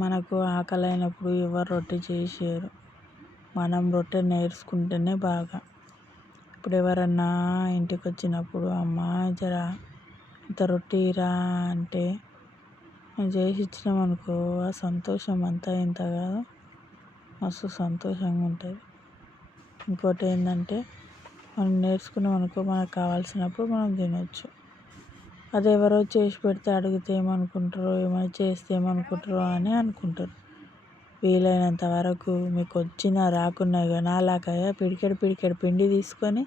మనకు ఆకలి అయినప్పుడు ఎవరు రొట్టె చేసారు మనం రొట్టె నేర్చుకుంటేనే బాగా. ఇప్పుడు ఎవరన్నా ఇంటికి వచ్చినప్పుడు అమ్మ జర ఇంత రొట్టె రా అంటే చేసి ఇచ్చినాం అనుకో ఆ సంతోషం అంతా ఇంత కాదు మస్తు సంతోషంగా ఉంటుంది. ఇంకోటి ఏంటంటే మనం నేర్చుకున్నాం అనుకో మనకు కావాల్సినప్పుడు మనం తినొచ్చు. అది ఎవరో చేసి పెడితే అడిగితే ఏమనుకుంటారో ఏమైనా చేస్తే ఏమనుకుంటారో అని అనుకుంటారు. వీలైనంత వరకు మీకు వచ్చినా రాకున్నా కానీ నాలాగా పిడికెడు పిడికెడు పిండి తీసుకొని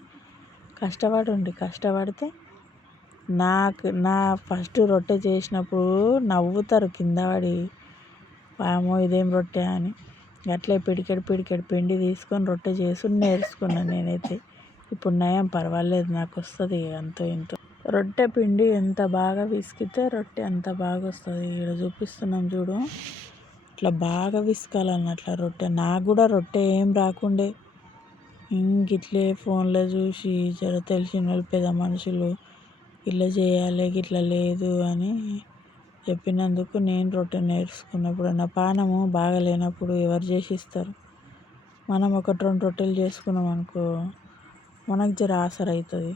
కష్టపడండి. కష్టపడితే నాకు నా ఫస్ట్ రొట్టె చేసినప్పుడు నవ్వుతారు కింద పడి. పామో ఇదేం రొట్టె అని. అట్లే పిడికెడు పిడికెడు పిండి తీసుకొని రొట్టె చేసి నేర్చుకున్నాను నేనైతే. ఇప్పుడు నయం పర్వాలేదు నాకు వస్తుంది అంతో ఇంతో. రొట్టె పిండి ఎంత బాగా విసికితే రొట్టె అంత బాగా వస్తుంది ఇక్కడ చూపిస్తున్నాం చూడు. ఇట్లా బాగా పిసకాలన్నట్ల రొట్టె. నాకు కూడా రొట్టె ఏం రాకుండే. ఇంక ఇట్లే ఫోన్లో చూసి జర తెలిసిన వాళ్ళు పెద్ద మనుషులు ఇట్లా చేయాలి ఇట్లా లేదు అని చెప్పినందుకు నేను రొట్టె నేర్చుకున్నప్పుడు నా పానము బాగా లేనప్పుడు ఎవరు చేసి ఇస్తారు మనం ఒకటి రెండు రొట్టెలు చేసుకున్నాం అనుకో మనకు జర ఆసర అవుతుంది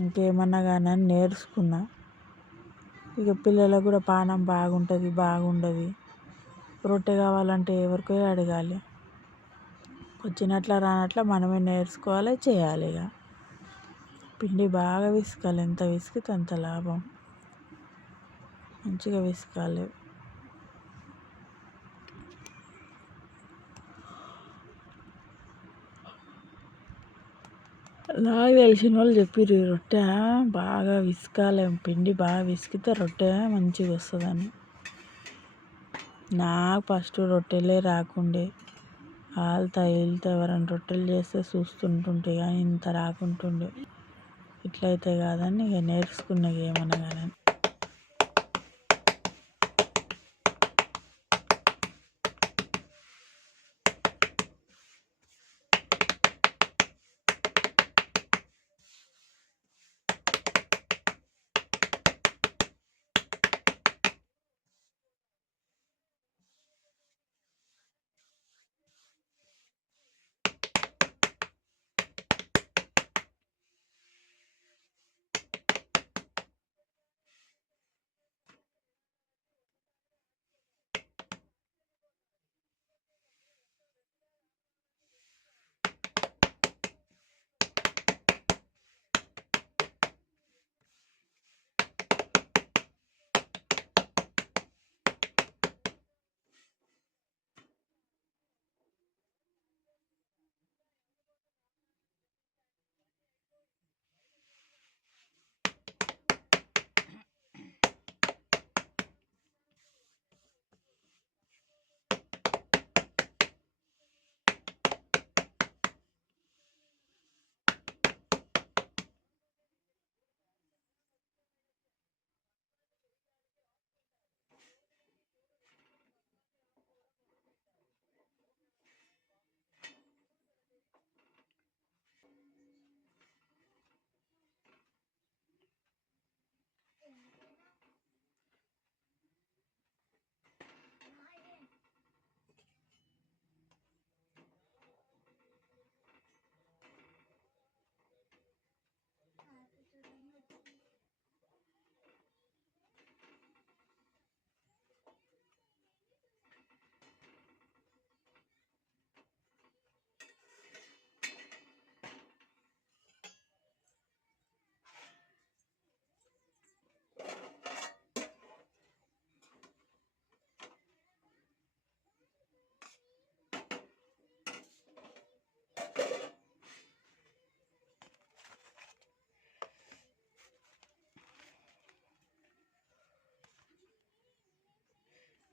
ఇంకేమన్నా కానీ అని నేర్చుకున్నా. ఇక పిల్లలకు కూడా పానం బాగుంటుంది బాగుండదు. రొట్టె కావాలంటే ఎవరికో అడగాలి. వచ్చినట్ల రానట్ల మనమే నేర్చుకోవాలి చేయాలి ఇక. పిండి బాగా విసుకాలి ఎంత విసికితే అంత లాభం. మంచిగా విసుకాలి. నాకు తెలిసిన వాళ్ళు చెప్పిర్రు రొట్టె బాగా విసుకాలి పిండి బాగా విసికితే రొట్టె మంచిగా వస్తుందని. నాకు ఫస్ట్ రొట్టెలే రాకుండే. ఆల్తా వెళ్తా ఎవరైనా రొట్టెలు చేస్తే చూస్తుంటుంటే కానీ ఇంత రాకుంటుండే. ఇట్లయితే కాదని ఇక నేర్చుకున్నా ఏమన్నా కానీ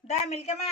దా మిల్కమ్మా